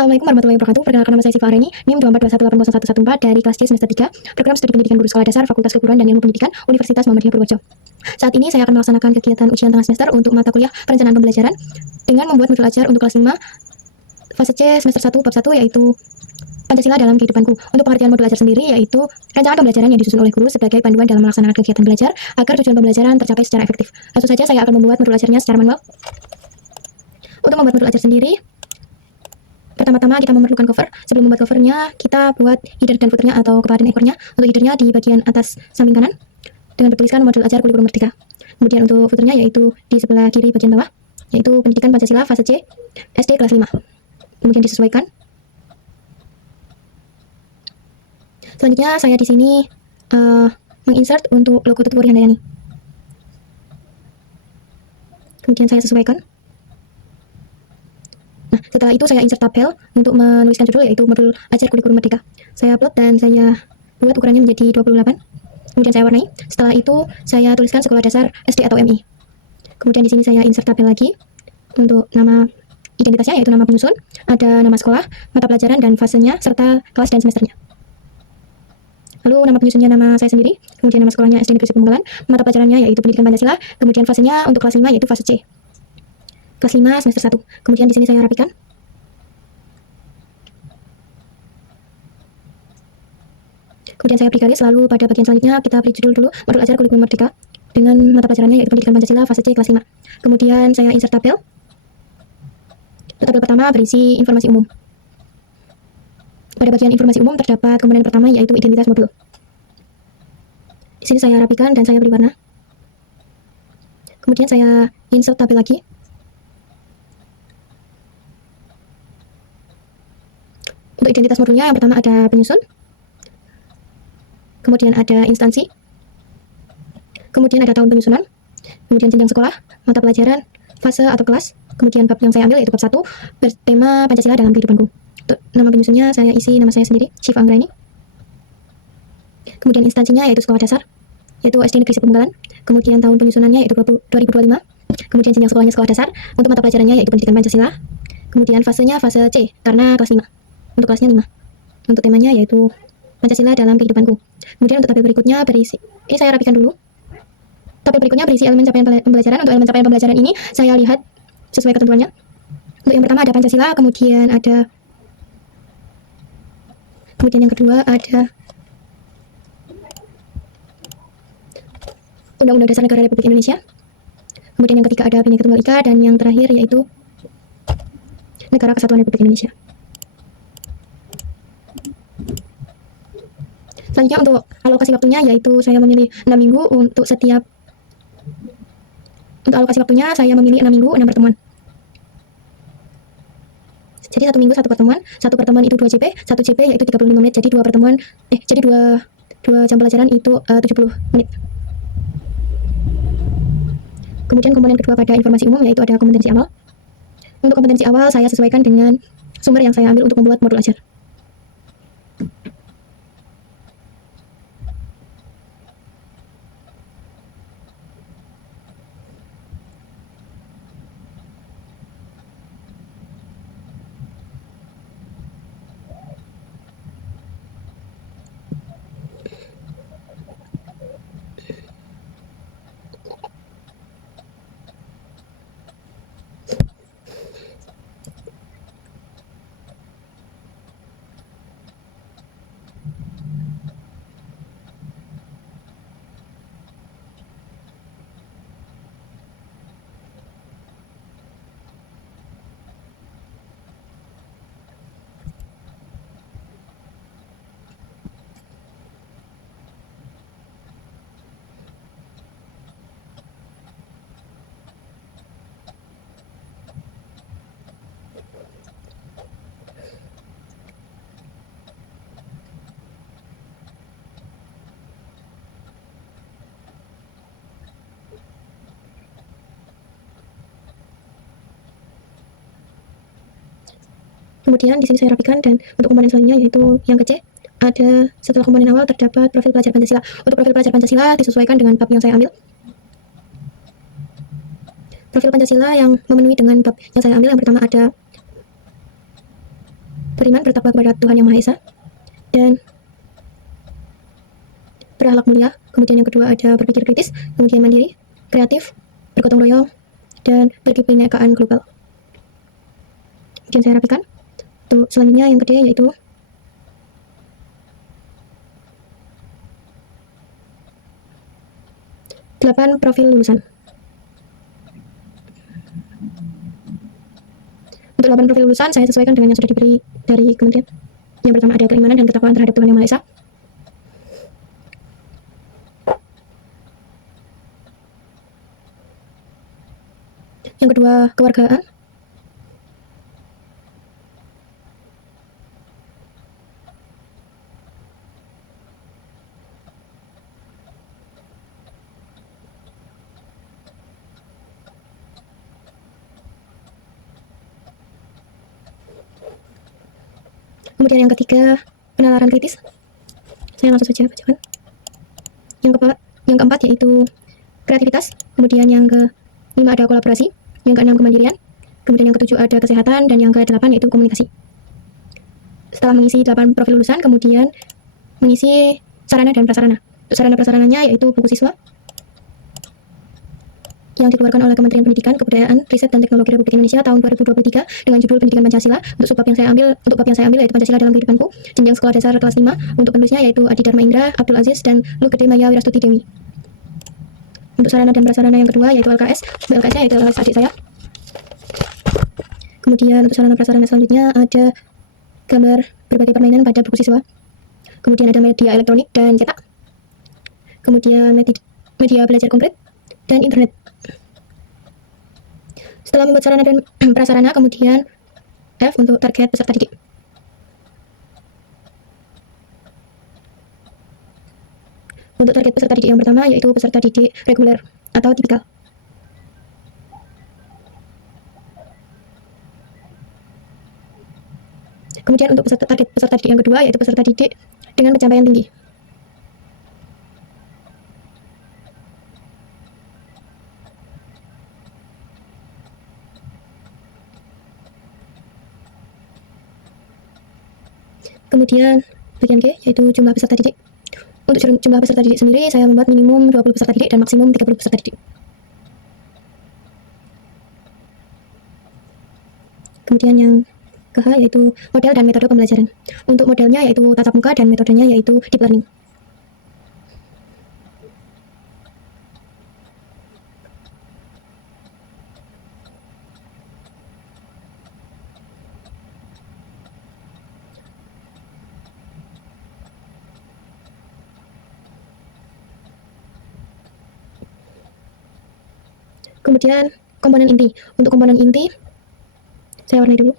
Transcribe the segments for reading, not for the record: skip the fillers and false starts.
Assalamualaikum warahmatullahi wabarakatuh. Perkenalkan, nama saya Siva Areni, NIM 242180114 dari kelas C semester 3, Program Studi Pendidikan Guru Sekolah Dasar Fakultas Keguruan dan Ilmu Pendidikan Universitas Muhammadiyah Purworejo. Saat ini saya akan melaksanakan kegiatan ujian tengah semester untuk mata kuliah perencanaan pembelajaran dengan membuat modul ajar untuk kelas 5 fase C semester 1 bab 1, yaitu Pancasila dalam kehidupanku. Untuk pengertian modul ajar sendiri yaitu rancangan pembelajaran yang disusun oleh guru sebagai panduan dalam melaksanakan kegiatan belajar agar tujuan pembelajaran tercapai secara efektif. Langsung saja saya akan membuat modul ajarnya secara manual. Untuk membuat modul ajar sendiri, pertama-tama kita memerlukan cover. Sebelum membuat covernya, kita buat header dan footernya atau kepala dan ekornya. Untuk headernya di bagian atas samping kanan dengan bertuliskan modul ajar kurikulum merdeka. Kemudian untuk footernya yaitu di sebelah kiri bagian bawah, yaitu pendidikan Pancasila fase C SD kelas 5. Kemudian disesuaikan. Selanjutnya saya di sini menginsert untuk logo Tutu Wuri Handayani. Kemudian saya sesuaikan. Nah, setelah itu saya insert tabel untuk menuliskan judul yaitu modul ajar kurikulum merdeka. Saya upload dan saya buat ukurannya menjadi 28. Kemudian saya warnai. Setelah itu saya tuliskan sekolah dasar SD atau MI. Kemudian di sini saya insert tabel lagi untuk nama identitasnya yaitu nama penyusun, ada nama sekolah, mata pelajaran dan fasenya serta kelas dan semesternya. Lalu nama penyusunnya nama saya sendiri, kemudian nama sekolahnya SD Negeri 10 Pemunggalan, mata pelajarannya yaitu pendidikan Pancasila, kemudian fasenya untuk kelas 5 yaitu fase C. Kelas 5 semester 1. Kemudian di sini saya rapikan. Kemudian saya beri garis, lalu pada bagian selanjutnya kita beri judul dulu, modul ajar kurikulum merdeka dengan mata pelajarannya yaitu pendidikan Pancasila fase C kelas 5. Kemudian saya insert tabel. Tabel pertama berisi informasi umum. Pada bagian informasi umum terdapat komponen pertama yaitu identitas modul. Di sini saya rapikan dan saya beri warna. Kemudian saya insert tabel lagi. Untuk identitas modulnya yang pertama ada penyusun, kemudian ada instansi, kemudian ada tahun penyusunan, kemudian jenjang sekolah, mata pelajaran, fase atau kelas, kemudian bab yang saya ambil yaitu bab 1 bertema Pancasila dalam kehidupanku. Untuk nama penyusunnya saya isi nama saya sendiri, Siva Anggraini. Kemudian instansinya yaitu sekolah dasar, yaitu SD Negeri 10 Pemunggalan. Kemudian tahun penyusunannya yaitu 2025. Kemudian jenjang sekolahnya sekolah dasar. Untuk mata pelajarannya yaitu pendidikan Pancasila. Kemudian fasenya fase C karena kelas 5. Untuk kelasnya 5. Untuk temanya yaitu Pancasila dalam kehidupanku. Kemudian untuk tabel berikutnya berisi, ini saya rapikan dulu. Tabel berikutnya berisi elemen capaian pembelajaran. Untuk elemen capaian pembelajaran ini saya lihat sesuai ketentuannya. Untuk yang pertama ada Pancasila, kemudian yang kedua ada Undang-Undang Dasar Negara Republik Indonesia. Kemudian yang ketiga ada Bhinneka Tunggal Ika, dan yang terakhir yaitu Negara Kesatuan Republik Indonesia. Selanjutnya untuk alokasi waktunya yaitu saya memilih 6 minggu untuk setiap. Untuk alokasi waktunya saya memilih 6 minggu 6 pertemuan. Jadi 1 minggu 1 pertemuan. 1 pertemuan itu 2 JP, 1 JP yaitu 35 menit. Jadi 2 pertemuan jadi 2 jam pelajaran itu 70 menit. Kemudian komponen kedua pada informasi umum yaitu ada kompetensi awal. Untuk kompetensi awal saya sesuaikan dengan sumber yang saya ambil untuk membuat modul ajar. Kemudian di sini saya rapikan, dan untuk komponen selanjutnya yaitu yang ke C, ada setelah komponen awal terdapat profil pelajar Pancasila. Untuk profil pelajar Pancasila disesuaikan dengan bab yang saya ambil. Profil Pancasila yang memenuhi dengan bab yang saya ambil, yang pertama ada beriman bertakwa kepada Tuhan Yang Maha Esa, dan berakhlak mulia. Kemudian yang kedua ada berpikir kritis, kemudian mandiri, kreatif, bergotong royong, dan berkebinekaan global. Kemudian saya rapikan. Untuk selanjutnya yang kedua yaitu delapan profil lulusan. Untuk 8 profil lulusan saya sesuaikan dengan yang sudah diberi dari kementerian. Yang pertama ada keimanan dan ketakwaan terhadap Tuhan Yang Maha Esa. Yang kedua kewargaan. Kemudian yang ketiga, penalaran kritis. Saya langsung saja bacakan. Yang keempat yaitu kreativitas. Kemudian yang kelima ada kolaborasi. Yang keenam kemandirian. Kemudian yang ketujuh ada kesehatan. Dan yang kedelapan yaitu komunikasi. Setelah mengisi 8 profil lulusan, kemudian mengisi sarana dan prasarana. Untuk sarana prasarananya yaitu buku siswa yang dikeluarkan oleh Kementerian Pendidikan, Kebudayaan, Riset dan Teknologi Republik Indonesia tahun 2023 dengan judul Pendidikan Pancasila. Untuk bab yang saya ambil yaitu Pancasila dalam Kehidupanku, jenjang sekolah dasar kelas 5. Untuk penulisnya yaitu Adi Dharma Indra, Abdul Aziz, dan Lugede Maya Wirastuti Dewi. Untuk sarana dan prasarana yang kedua yaitu LKS. LKS-nya yaitu LKS adik saya. Kemudian untuk sarana prasarana selanjutnya ada gambar berbagai permainan pada buku siswa. Kemudian ada media elektronik dan cetak. Kemudian media belajar komplit dan internet. Setelah membuat sarana dan prasarana, kemudian F untuk target peserta didik. Untuk target peserta didik yang pertama yaitu peserta didik reguler atau tipikal. Kemudian untuk target peserta didik yang kedua yaitu peserta didik dengan pencapaian tinggi. Kemudian bagian G yaitu jumlah peserta didik. Untuk jumlah peserta didik sendiri saya membuat minimum 20 peserta didik dan maksimum 30 peserta didik. Kemudian yang ke H yaitu model dan metode pembelajaran. Untuk modelnya yaitu tatap muka dan metodenya yaitu deep learning. Kemudian komponen inti. Untuk komponen inti saya warnai dulu.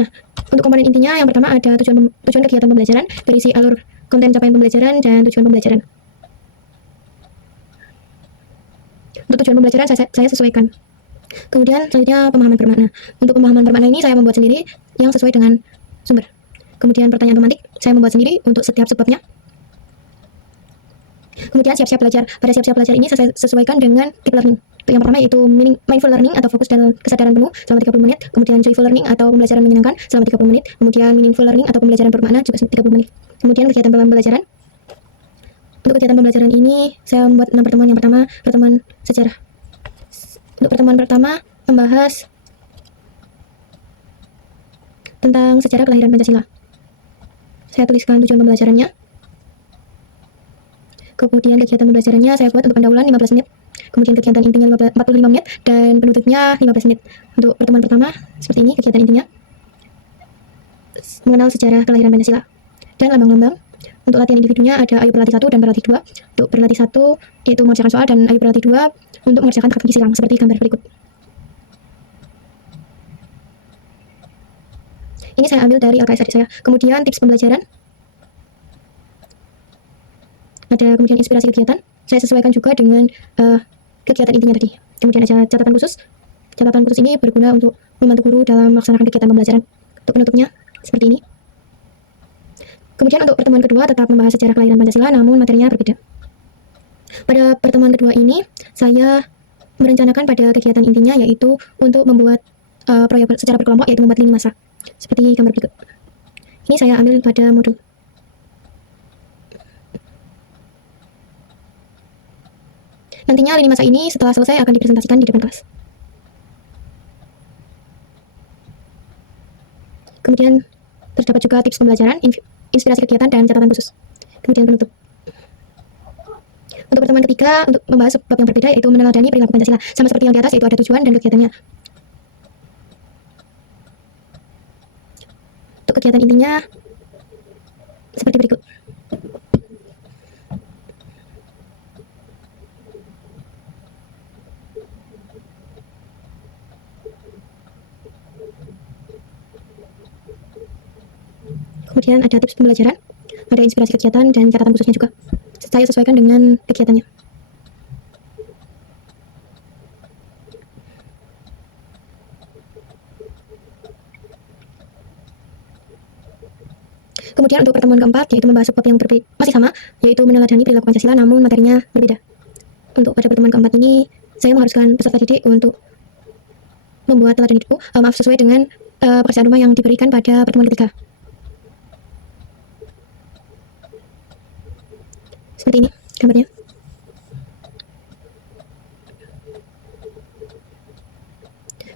Nah, untuk komponen intinya yang pertama ada tujuan kegiatan pembelajaran, berisi alur konten capaian pembelajaran dan tujuan pembelajaran. Untuk tujuan pembelajaran saya sesuaikan. Kemudian selanjutnya pemahaman bermakna. Untuk pemahaman bermakna ini saya membuat sendiri yang sesuai dengan sumber. Kemudian pertanyaan pemantik saya membuat sendiri untuk setiap subbabnya. Kemudian siap-siap belajar. Pada siap-siap belajar ini saya sesuaikan dengan deep learning. Untuk yang pertama yaitu mindful learning atau fokus dan kesadaran penuh selama 30 menit. Kemudian joyful learning atau pembelajaran menyenangkan selama 30 menit. Kemudian meaningful learning atau pembelajaran bermakna juga 30 menit. Kemudian kegiatan pembelajaran. Untuk kegiatan pembelajaran ini saya membuat 6 pertemuan. Yang pertama, pertemuan sejarah. Untuk pertemuan pertama membahas tentang sejarah kelahiran Pancasila. Saya tuliskan tujuan pembelajarannya. Kemudian kegiatan pembelajarannya saya buat untuk pendahuluan 15 menit. Kemudian kegiatan intinya 45 menit dan penutupnya 15 menit. Untuk pertemuan pertama seperti ini kegiatan intinya. Mengenal sejarah kelahiran Pancasila dan lambang-lambang. Untuk latihan individunya ada ayo berlatih 1 dan berlatih 2. Untuk berlatih 1 yaitu mengerjakan soal dan ayo berlatih 2 untuk mengerjakan teka-teki silang seperti gambar berikut. Ini saya ambil dari LKS adik saya. Kemudian tips pembelajaran. Ada kemudian inspirasi kegiatan. Saya sesuaikan juga dengan kegiatan intinya tadi. Kemudian ada catatan khusus. Catatan khusus ini berguna untuk membantu guru dalam melaksanakan kegiatan pembelajaran. Untuk penutupnya seperti ini. Kemudian untuk pertemuan kedua tetap membahas sejarah kelahiran Pancasila namun materinya berbeda. Pada pertemuan kedua ini saya merencanakan pada kegiatan intinya yaitu untuk membuat proyek secara berkelompok yaitu membuat lini masa. seperti gambar berikut. Ini saya ambil pada modul. Nantinya lini masa ini setelah selesai akan dipresentasikan di depan kelas. Kemudian terdapat juga tips pembelajaran, inspirasi kegiatan, dan catatan khusus. Kemudian penutup. Untuk pertemuan ketiga, untuk membahas bab yang berbeda, yaitu meneladani perilaku Pancasila. Sama seperti yang di atas, yaitu ada tujuan dan kegiatannya. Untuk kegiatan intinya, seperti berikut. Kemudian ada tips pembelajaran, ada inspirasi kegiatan, dan catatan khususnya juga. Saya sesuaikan dengan kegiatannya. Kemudian untuk pertemuan keempat, yaitu membahas bab yang berbeda, masih sama, yaitu meneladani perilaku Pancasila, namun materinya berbeda. Untuk pada pertemuan keempat ini, saya mengharuskan peserta didik untuk membuat teladan hidupku, sesuai dengan pekerjaan rumah yang diberikan pada pertemuan ketiga. Seperti ini gambarnya.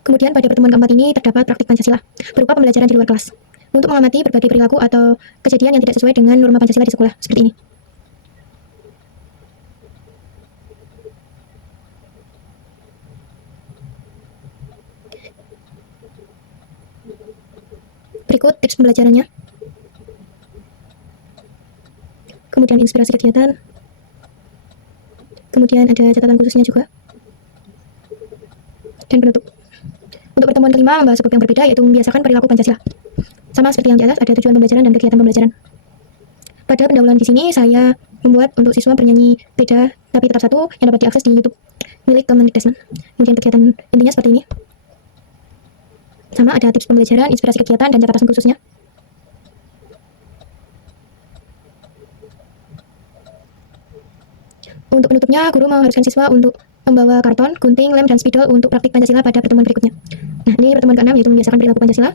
Kemudian pada pertemuan keempat ini terdapat praktik Pancasila, berupa pembelajaran di luar kelas, untuk mengamati berbagai perilaku atau kejadian yang tidak sesuai dengan norma Pancasila di sekolah, seperti ini. Berikut tips pembelajarannya. Kemudian inspirasi kegiatan. Kemudian ada catatan khususnya juga. Dan penutup. Untuk pertemuan kelima, membahas bab yang berbeda, yaitu membiasakan perilaku Pancasila. Sama seperti yang di atas, ada tujuan pembelajaran dan kegiatan pembelajaran. Pada pendahuluan di sini, saya membuat untuk siswa bernyanyi beda tapi tetap satu yang dapat diakses di YouTube milik Kemendikbud. Kemudian kegiatan intinya seperti ini. Sama ada tips pembelajaran, inspirasi kegiatan, dan catatan khususnya. Untuk penutupnya, guru mengharuskan siswa untuk membawa karton, gunting, lem, dan spidol untuk praktik Pancasila pada pertemuan berikutnya. Nah, ini pertemuan ke-6, yaitu membiasakan perilaku Pancasila.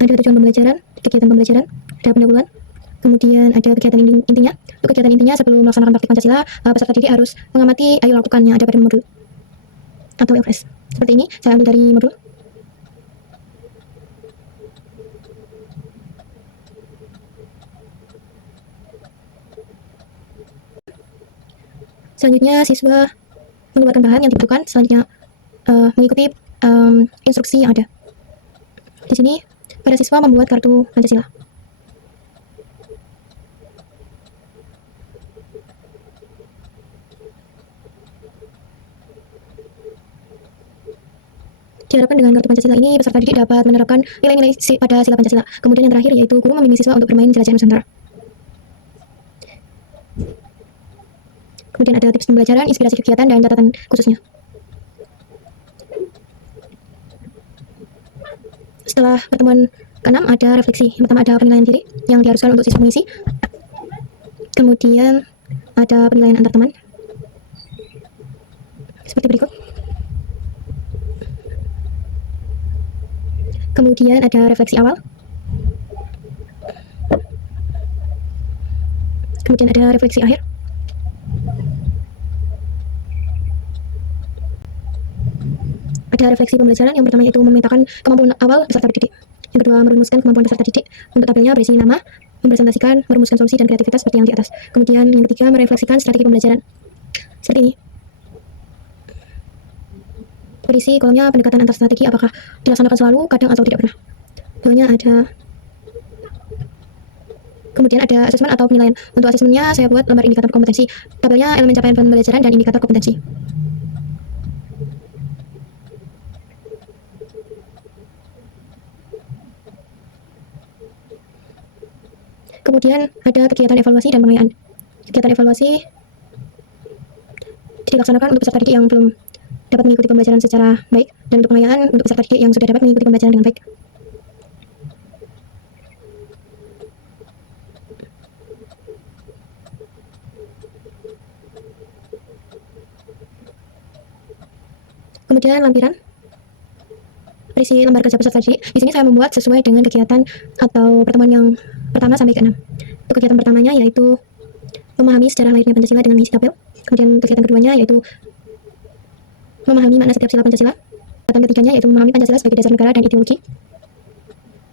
Ada tujuan pembelajaran, kegiatan pembelajaran, ada pendahuluan, kemudian ada kegiatan intinya. Untuk kegiatan intinya, sebelum melaksanakan praktik Pancasila, peserta didik harus mengamati ayo lakukannya ada pada modul atau LKS. Seperti ini, saya ambil dari modul. Selanjutnya, siswa mengeluarkan bahan yang dibutuhkan, selanjutnya mengikuti instruksi yang ada. Di sini, para siswa membuat kartu Pancasila. Diharapkan dengan kartu Pancasila ini, peserta didik dapat menerapkan nilai-nilai pada sila Pancasila. Kemudian yang terakhir, yaitu guru membimbing siswa untuk bermain jelajah Nusantara. Kemudian ada tips pembelajaran, inspirasi kegiatan, dan catatan khususnya. Setelah pertemuan ke-6 ada refleksi. Yang pertama ada penilaian diri yang diharuskan untuk siswa mengisi. Kemudian ada penilaian antar teman. Seperti berikut. Kemudian ada refleksi awal. Kemudian ada refleksi akhir. Ada refleksi pembelajaran. Yang pertama yaitu memetakan kemampuan awal peserta didik. Yang kedua merumuskan kemampuan peserta didik. Untuk tabelnya berisi nama, mempresentasikan, merumuskan solusi dan kreativitas seperti yang di atas. Kemudian yang ketiga merefleksikan strategi pembelajaran. Seperti ini. Berisi kolomnya pendekatan antar strategi, apakah dilaksanakan selalu, kadang, atau tidak pernah. Bawahnya ada. Kemudian ada asesmen atau penilaian. Untuk asesmennya saya buat lembar indikator kompetensi. Tabelnya elemen capaian pembelajaran dan indikator kompetensi. Kemudian ada kegiatan evaluasi dan pengayaan. Kegiatan evaluasi dilaksanakan untuk peserta didik yang belum dapat mengikuti pembelajaran secara baik, dan untuk pengayaan untuk peserta didik yang sudah dapat mengikuti pembelajaran dengan baik. Kemudian lampiran berisi lembar kerja peserta didik. Di sini saya membuat sesuai dengan kegiatan atau pertemuan yang pertama sampai ke-6. Untuk kegiatan pertamanya yaitu memahami sejarah lahirnya Pancasila dengan mengisi tabel. Kemudian kegiatan keduanya yaitu memahami makna setiap sila Pancasila. Kegiatan ketiganya yaitu memahami Pancasila sebagai dasar negara dan ideologi.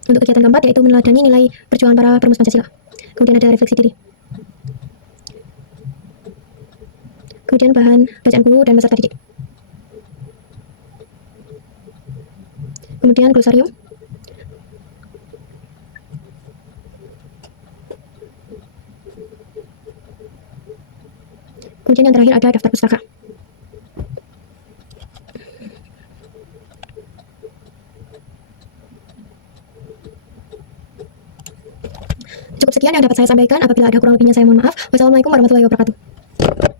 Untuk kegiatan keempat yaitu meneladani nilai perjuangan para perumus Pancasila. Kemudian ada refleksi diri. Kemudian bahan bacaan guru dan peserta didik. Kemudian glosarium. Kemudian yang terakhir ada daftar pustaka. Cukup sekian yang dapat saya sampaikan. Apabila ada kurang lebihnya saya mohon maaf. Wassalamualaikum warahmatullahi wabarakatuh.